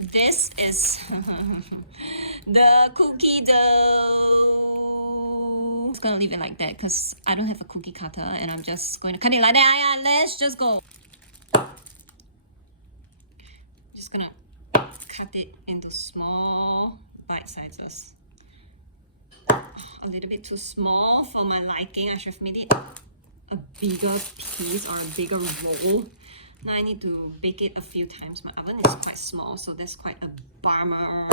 This is the cookie dough. I'm just gonna leave it like that because I don't have a cookie cutter and I'm just going to cut it like that. Yeah, let's just go. Just gonna cut it into small bite sizes. A little bit too small for my liking. I should have made it a bigger piece or a bigger roll. Now I need to bake it a few times. My oven is quite small, so that's quite a bummer.